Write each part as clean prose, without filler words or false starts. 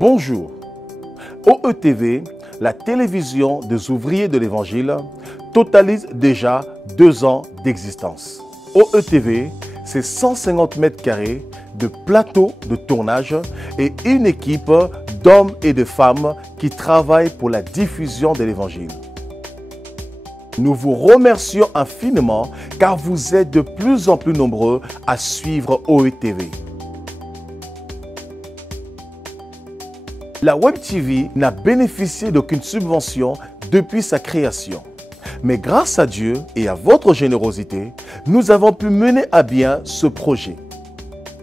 Bonjour. OETV, la télévision des ouvriers de l'Évangile, totalise déjà 2 ans d'existence. OETV, c'est 150 mètres carrés de plateau de tournage et une équipe d'hommes et de femmes qui travaillent pour la diffusion de l'Évangile. Nous vous remercions infiniment car vous êtes de plus en plus nombreux à suivre OETV. La Web TV n'a bénéficié d'aucune subvention depuis sa création. Mais grâce à Dieu et à votre générosité, nous avons pu mener à bien ce projet.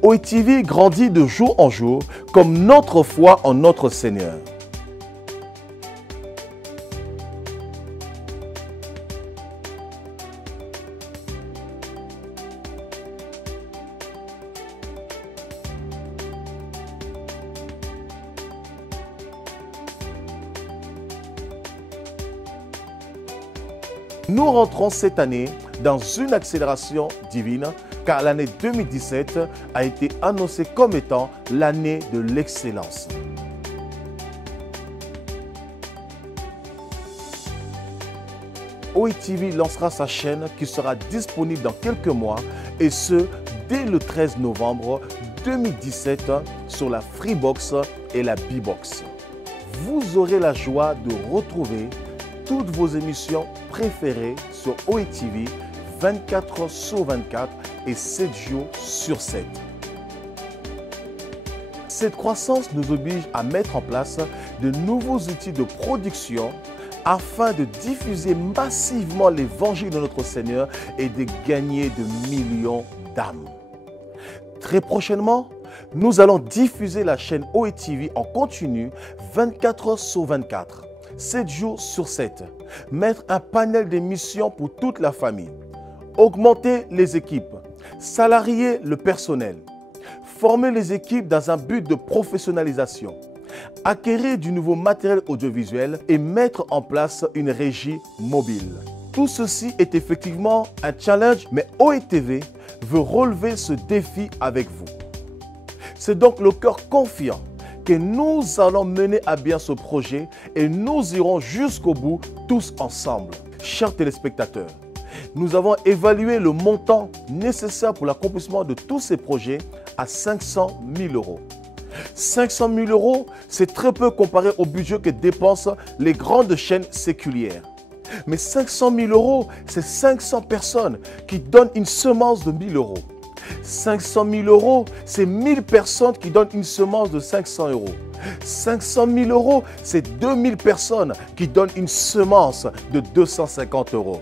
OETV grandit de jour en jour comme notre foi en notre Seigneur. Nous rentrons cette année dans une accélération divine car l'année 2017 a été annoncée comme étant l'année de l'excellence. OETV lancera sa chaîne qui sera disponible dans quelques mois et ce, dès le 13 novembre 2017 sur la Freebox et la Bbox. Vous aurez la joie de retrouver toutes vos émissions préférées sur OETV 24 heures sur 24 et 7 jours sur 7. Cette croissance nous oblige à mettre en place de nouveaux outils de production afin de diffuser massivement l'évangile de notre Seigneur et de gagner de millions d'âmes. Très prochainement, nous allons diffuser la chaîne OETV en continu 24 heures sur 24. 7 jours sur 7, mettre un panel d'émissions pour toute la famille, augmenter les équipes, salarier le personnel, former les équipes dans un but de professionnalisation, acquérir du nouveau matériel audiovisuel et mettre en place une régie mobile. Tout ceci est effectivement un challenge, mais OETV veut relever ce défi avec vous. C'est donc le cœur confiant que nous allons mener à bien ce projet et nous irons jusqu'au bout tous ensemble. Chers téléspectateurs, nous avons évalué le montant nécessaire pour l'accomplissement de tous ces projets à 500 000 €. 500 000 €, c'est très peu comparé au budget que dépensent les grandes chaînes séculières. Mais 500 000 €, c'est 500 personnes qui donnent une semence de 1 000 €. 500 000 €, c'est 1000 personnes qui donnent une semence de 500 €. 500 000 €, c'est 2000 personnes qui donnent une semence de 250 €.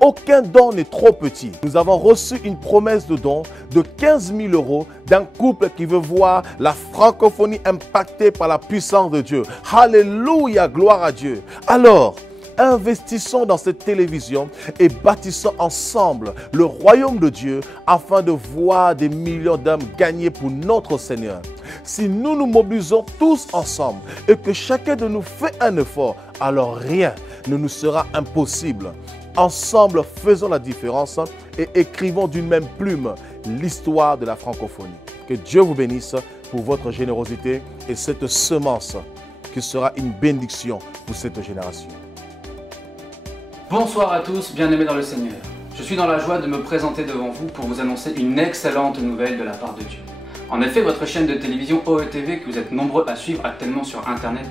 Aucun don n'est trop petit. Nous avons reçu une promesse de don de 15 000 € d'un couple qui veut voir la francophonie impactée par la puissance de Dieu. Alléluia, gloire à Dieu. Alors, investissons dans cette télévision et bâtissons ensemble le royaume de Dieu afin de voir des millions d'âmes gagnées pour notre Seigneur. Si nous nous mobilisons tous ensemble et que chacun de nous fait un effort, alors rien ne nous sera impossible. Ensemble, faisons la différence et écrivons d'une même plume l'histoire de la francophonie. Que Dieu vous bénisse pour votre générosité et cette semence qui sera une bénédiction pour cette génération. Bonsoir à tous, bien-aimés dans le Seigneur. Je suis dans la joie de me présenter devant vous pour vous annoncer une excellente nouvelle de la part de Dieu. En effet, votre chaîne de télévision OETV, que vous êtes nombreux à suivre actuellement sur Internet,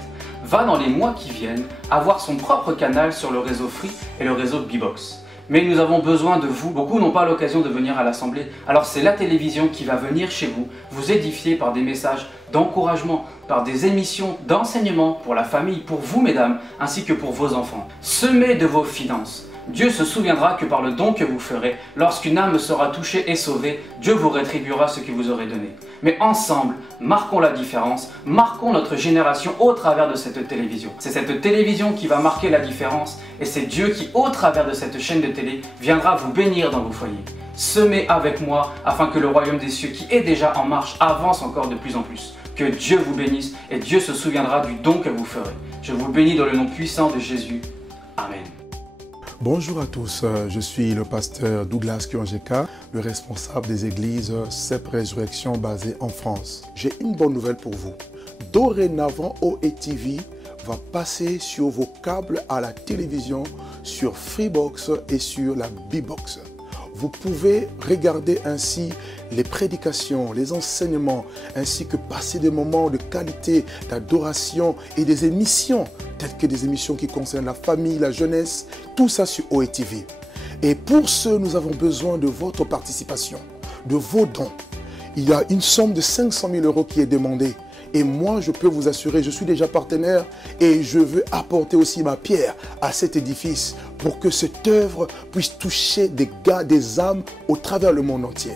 va dans les mois qui viennent avoir son propre canal sur le réseau Free et le réseau Bbox. Mais nous avons besoin de vous. Beaucoup n'ont pas l'occasion de venir à l'Assemblée. Alors c'est la télévision qui va venir chez vous, vous édifier par des messages d'encouragement, par des émissions d'enseignement pour la famille, pour vous mesdames, ainsi que pour vos enfants. Semez de vos finances. Dieu se souviendra que par le don que vous ferez, lorsqu'une âme sera touchée et sauvée, Dieu vous rétribuera ce que vous aurez donné. Mais ensemble, marquons la différence, marquons notre génération au travers de cette télévision. C'est cette télévision qui va marquer la différence et c'est Dieu qui, au travers de cette chaîne de télé, viendra vous bénir dans vos foyers. Semez avec moi afin que le royaume des cieux qui est déjà en marche avance encore de plus en plus. Que Dieu vous bénisse et Dieu se souviendra du don que vous ferez. Je vous bénis dans le nom puissant de Jésus. Amen. Bonjour à tous, je suis le pasteur Douglas Kyonjeka, le responsable des églises CEP Résurrection basées en France. J'ai une bonne nouvelle pour vous. Dorénavant, OETV va passer sur vos câbles à la télévision, sur Freebox et sur la B-Box. Vous pouvez regarder ainsi les prédications, les enseignements, ainsi que passer des moments de qualité, d'adoration et des émissions, telles que des émissions qui concernent la famille, la jeunesse, tout ça sur OETV. Et pour ce, nous avons besoin de votre participation, de vos dons. Il y a une somme de 500 000 € qui est demandée. Et moi, je peux vous assurer, je suis déjà partenaire et je veux apporter aussi ma pierre à cet édifice pour que cette œuvre puisse toucher des âmes au travers le monde entier.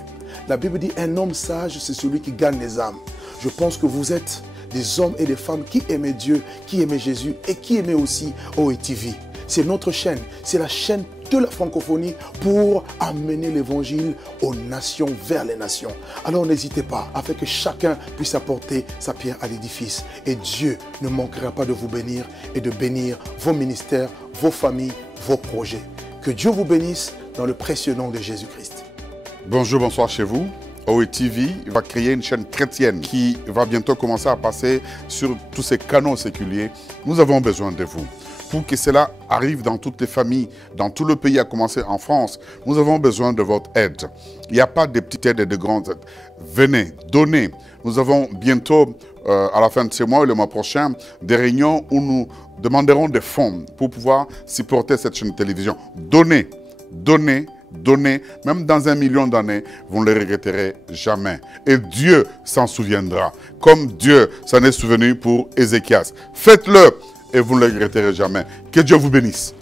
La Bible dit, un homme sage, c'est celui qui gagne les âmes. Je pense que vous êtes des hommes et des femmes qui aimaient Dieu, qui aimaient Jésus et qui aimaient aussi OETV. C'est notre chaîne, c'est la chaîne de la francophonie pour amener l'évangile aux nations, vers les nations. Alors n'hésitez pas, afin que chacun puisse apporter sa pierre à l'édifice. Et Dieu ne manquera pas de vous bénir et de bénir vos ministères, vos familles, vos projets. Que Dieu vous bénisse dans le précieux nom de Jésus-Christ. Bonjour, bonsoir chez vous. OETV va créer une chaîne chrétienne qui va bientôt commencer à passer sur tous ces canaux séculiers. Nous avons besoin de vous. Pour que cela arrive dans toutes les familles, dans tout le pays, à commencer en France, nous avons besoin de votre aide. Il n'y a pas de petites aides et de grandes aides. Venez, donnez. Nous avons bientôt, à la fin de ce mois et le mois prochain, des réunions où nous demanderons des fonds pour pouvoir supporter cette chaîne de télévision. Donnez, donnez, donnez. Même dans 1 million d'années, vous ne le regretterez jamais. Et Dieu s'en souviendra, comme Dieu s'en est souvenu pour Ézéchias. Faites-le et vous ne le regretterez jamais. Que Dieu vous bénisse.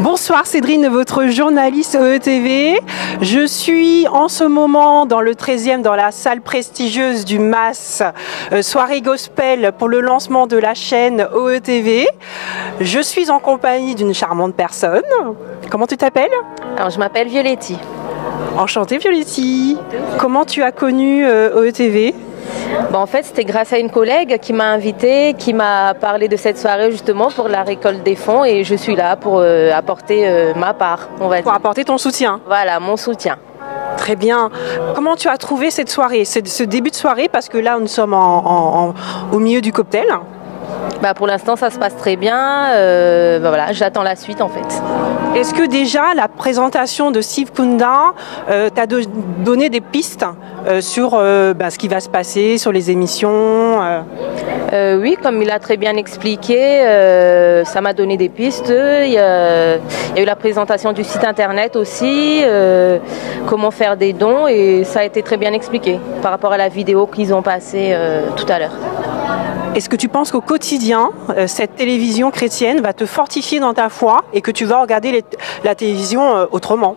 Bonsoir Cédrine, votre journaliste OETV. Je suis en ce moment dans le 13e, dans la salle prestigieuse du MAS, soirée gospel pour le lancement de la chaîne OETV. Je suis en compagnie d'une charmante personne. Comment tu t'appelles? Alors je m'appelle Violetti. Enchantée Violetti. Comment tu as connu OETV? Bon, en fait, c'était grâce à une collègue qui m'a invitée, qui m'a parlé de cette soirée justement pour la récolte des fonds et je suis là pour apporter ma part, on va dire. Pour apporter ton soutien. Voilà, mon soutien. Très bien. Comment tu as trouvé cette soirée, ce début de soirée, parce que là, nous sommes au milieu du cocktail. Bah, pour l'instant, ça se passe très bien. Voilà, j'attends la suite en fait. Est-ce que déjà la présentation de Steve Kunda t'a donné des pistes sur ce qui va se passer, sur les émissions Oui, comme il a très bien expliqué, ça m'a donné des pistes. Il y a eu la présentation du site internet aussi, comment faire des dons et ça a été très bien expliqué par rapport à la vidéo qu'ils ont passée tout à l'heure. Est-ce que tu penses qu'au quotidien, cette télévision chrétienne va te fortifier dans ta foi et que tu vas regarder la télévision autrement?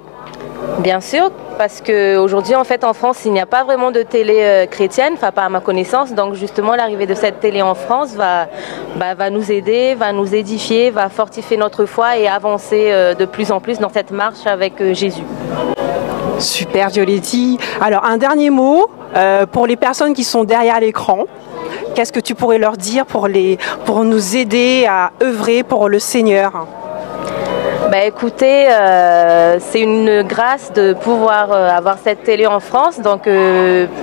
Bien sûr, parce qu'aujourd'hui, en fait, en France, il n'y a pas vraiment de télé chrétienne, enfin pas à ma connaissance. Donc justement, l'arrivée de cette télé en France va nous aider, va nous édifier, va fortifier notre foi et avancer de plus en plus dans cette marche avec Jésus. Super Violetti. Alors un dernier mot pour les personnes qui sont derrière l'écran. Qu'est-ce que tu pourrais leur dire pour nous aider à œuvrer pour le Seigneur? Bah écoutez, c'est une grâce de pouvoir avoir cette télé en France, donc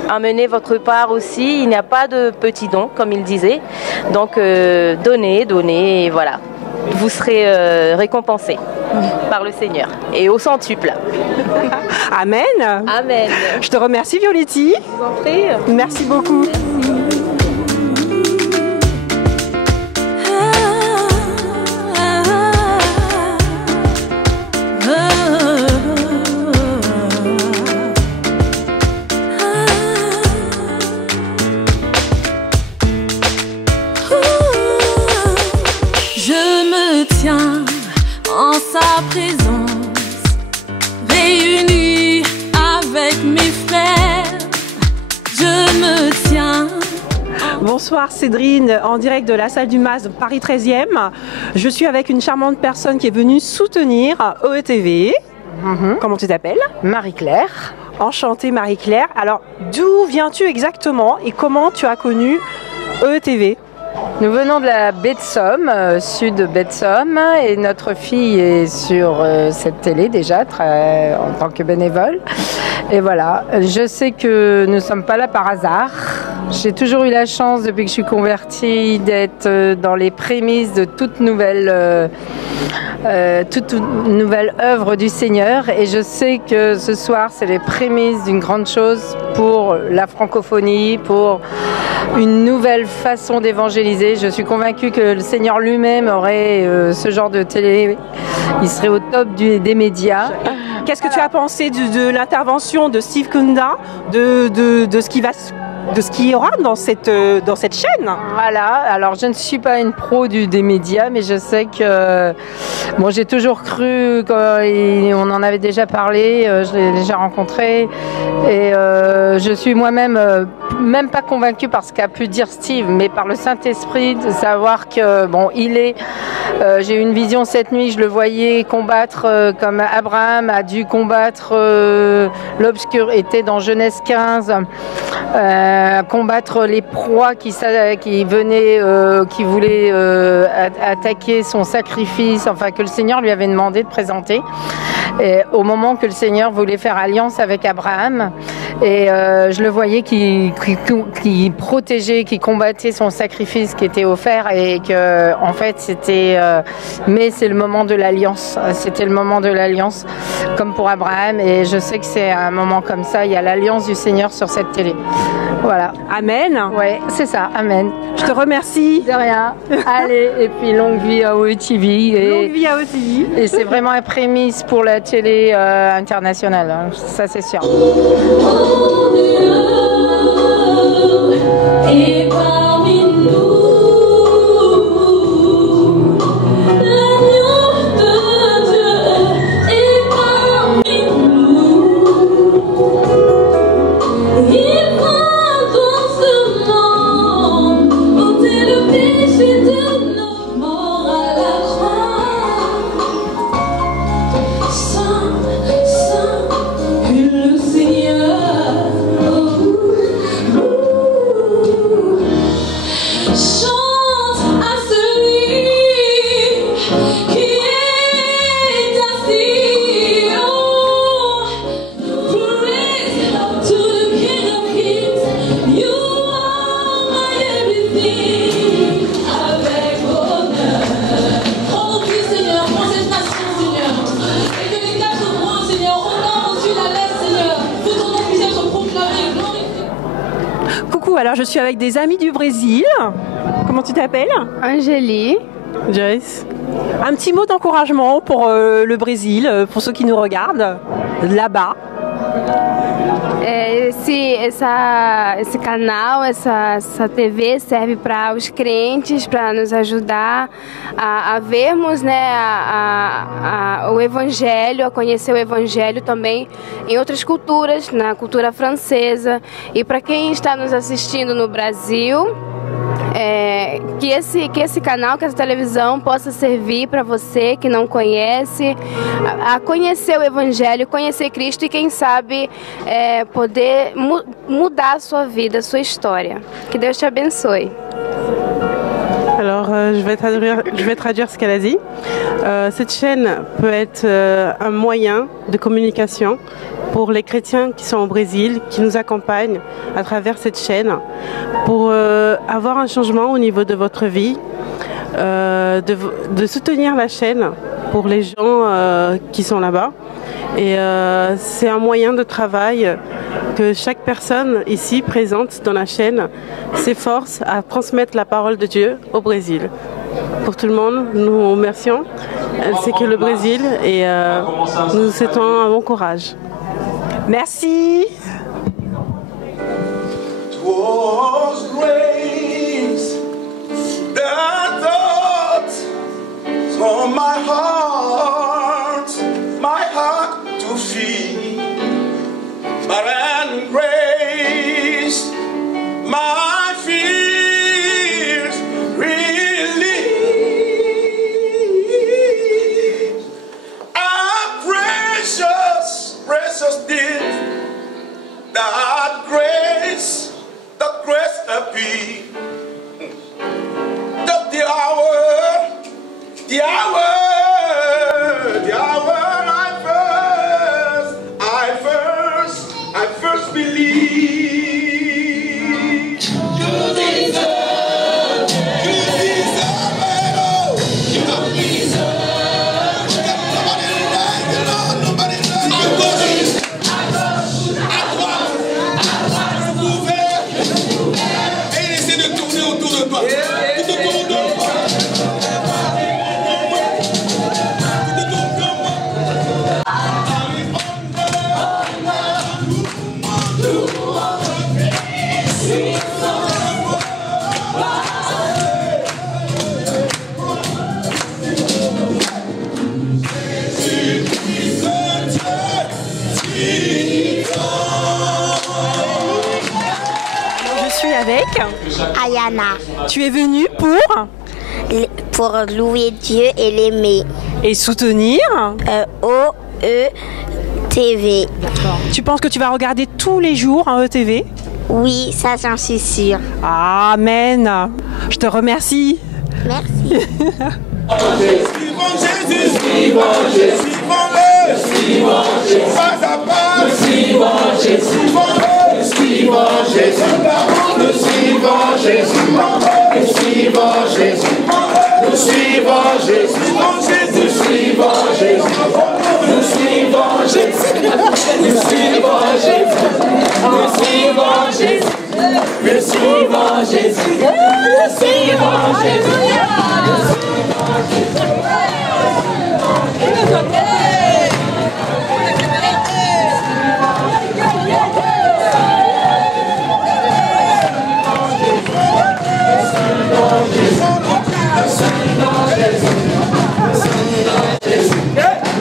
amenez votre part aussi, il n'y a pas de petits dons comme il disait, donc donnez, et voilà, vous serez récompensés par le Seigneur et au centuple. Amen. Amen. Je te remercie Violetti. Je vous en prie. Merci beaucoup. En sa présence, réunis avec mes frères, je me tiens Bonsoir Cédrine, en direct de la salle du MAS de Paris 13e. Je suis avec une charmante personne qui est venue soutenir OETV. Comment tu t'appelles? Marie-Claire. Enchantée Marie-Claire. Alors, d'où viens-tu exactement et comment tu as connu OETV? Nous venons de la baie de Somme, sud de baie de Somme, et notre fille est sur cette télé déjà en tant que bénévole. Et voilà, je sais que nous ne sommes pas là par hasard. J'ai toujours eu la chance, depuis que je suis convertie, d'être dans les prémices de toute nouvelle œuvre du Seigneur. Et je sais que ce soir, c'est les prémices d'une grande chose pour la francophonie, pour une nouvelle façon d'évangéliser. Je suis convaincue que le Seigneur lui-même aurait ce genre de télé. Il serait au top des médias. Qu'est-ce que tu as pensé de l'intervention de Steve Kunda, de ce qu'il y aura dans cette chaîne? Voilà, alors je ne suis pas une pro des médias, mais je sais que bon, j'ai toujours cru, on en avait déjà parlé, je l'ai déjà rencontré, et je suis moi-même même pas convaincue par ce qu'a pu dire Steve, mais par le Saint-Esprit, de savoir que bon, j'ai eu une vision cette nuit, je le voyais combattre comme Abraham a dû combattre l'obscurité dans Genèse 15. Combattre les proies qui venaient, qui voulaient attaquer son sacrifice, enfin que le Seigneur lui avait demandé de présenter. Et au moment que le Seigneur voulait faire alliance avec Abraham, et je le voyais qui protégeait, qui combattait son sacrifice qui était offert, et que en fait c'était, mais c'est le moment de l'alliance. C'était le moment de l'alliance, comme pour Abraham. Et je sais que c'est un moment comme ça. Il y a l'alliance du Seigneur sur cette télé. Voilà. Amen. Ouais, c'est ça. Amen. Je te remercie. De rien. Allez, et puis longue vie à OETV. Longue vie à OETV. Et c'est vraiment un prémisse pour la télé internationale. Hein. Ça, c'est sûr. Et parmi nous, l'agneau de Dieu est parmi nous. Il va dans ce monde ôter le péché de nos morts à la croix. Saint, Saint, que le Seigneur. Chante à celui qui est assis. Oh, praise to the King of Kings. You are my everything. Avec honneur. Prends-nous, Seigneur, prends cette nation, Seigneur. Et que les quatre coins, Seigneur, honorent ensuite la lettre, Seigneur. Que ton nom puisse être proclamé, glorifié. Coucou, alors je suis avec des amis du Brésil. Comment tu t'appelles? Angélie. Joyce. Un petit mot d'encouragement pour le Brésil, pour ceux qui nous regardent là-bas. Esse canal, essa TV serve para os crentes, para nos ajudar a vermos, né, o Evangelho, a conhecer o Evangelho também em outras culturas, na cultura francesa. E para quem está nos assistindo no Brasil, que esse canal, que essa televisão possa servir para você que não conhece, a conhecer o Evangelho, conhecer Cristo e quem sabe poder mudar a sua vida, a sua história. Que Deus te abençoe. Alors, je vais traduire ce qu'elle a dit. Cette chaîne peut être un moyen de communication pour les chrétiens qui sont au Brésil, qui nous accompagnent à travers cette chaîne, pour avoir un changement au niveau de votre vie, de soutenir la chaîne pour les gens qui sont là-bas. Et c'est un moyen de travail que chaque personne ici présente dans la chaîne s'efforce à transmettre la parole de Dieu au Brésil. Pour tout le monde, nous vous remercions, ainsi que le Brésil, et nous souhaitons un bon courage. Merci. Was grace that thought from my heart to feel, but and grace my feet. Avec Ayana. Tu es venue pour louer Dieu et l'aimer. Et soutenir OETV. Tu penses que tu vas regarder tous les jours en ETV? Oui, ça j'en suis sûre. Amen. Je te remercie. Merci. Suivons Jésus, suivons Jésus, suivons-le, suivons Jésus, pas à pas, suivons Jésus, suivons-le, suivons Jésus, nous suivons Jésus, nous suivons Jésus, nous suivons Jésus, nous suivons Jésus, nous suivons Jésus, nous suivons Jésus, nous suivons Jésus, nous suivons Jésus, nous suivons Jésus.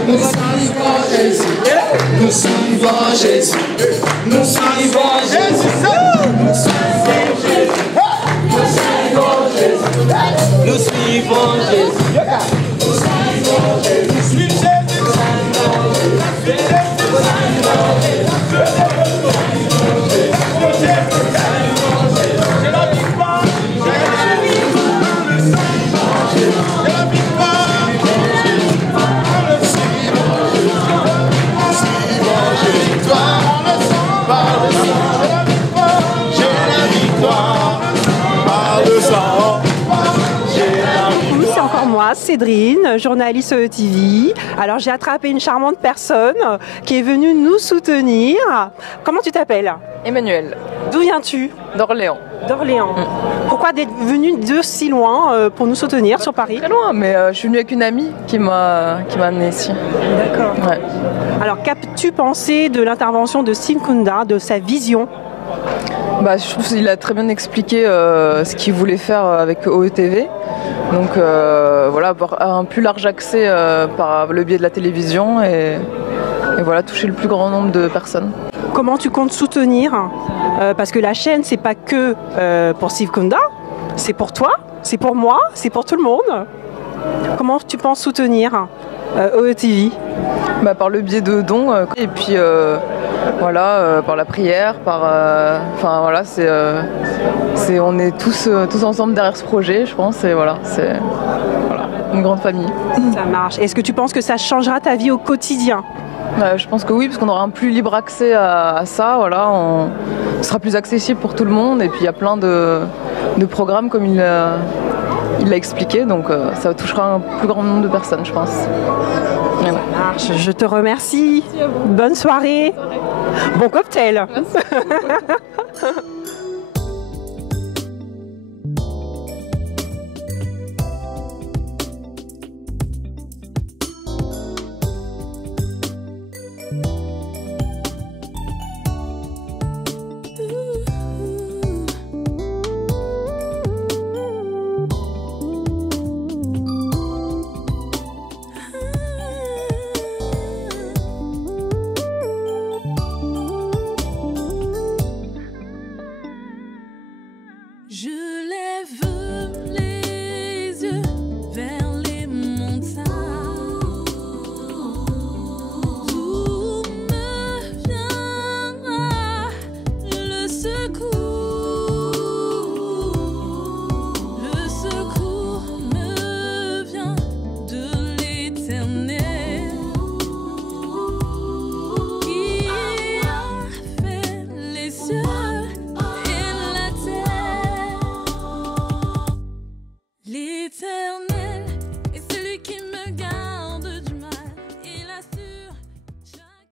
Nous suivons Jésus, nous suivons Jésus, nous suivons Jésus, nous suivons Jésus, nous suivons Jésus, C'est encore moi, Cédrine, journaliste ETV. Alors j'ai attrapé une charmante personne qui est venue nous soutenir. Comment tu t'appelles? Emmanuel. D'où viens-tu? D'Orléans. D'Orléans. Pourquoi d'être venu de si loin pour nous soutenir sur Paris? Très loin, mais je suis venue avec une amie qui m'a amenée ici. D'accord. Ouais. Alors qu'as-tu pensé de l'intervention de Steve Kunda, de sa vision? Je trouve qu'il a très bien expliqué ce qu'il voulait faire avec OETV. Donc voilà, avoir un plus large accès par le biais de la télévision et voilà, toucher le plus grand nombre de personnes. Comment tu comptes soutenir? Parce que la chaîne, c'est pas que pour Steve Kunda, c'est pour toi, c'est pour moi, c'est pour tout le monde. Comment tu penses soutenir OETV? Par le biais de dons et puis voilà, par la prière, enfin voilà, on est tous ensemble derrière ce projet, je pense, et voilà, c'est une grande famille. Ça marche. Est-ce que tu penses que ça changera ta vie au quotidien? Je pense que oui, parce qu'on aura un plus libre accès à ça, voilà, ce sera plus accessible pour tout le monde, et puis il y a plein de programmes comme il l'a expliqué, donc ça touchera un plus grand nombre de personnes, je pense. Ça marche. Je te remercie. Bonne soirée. Bon cocktail.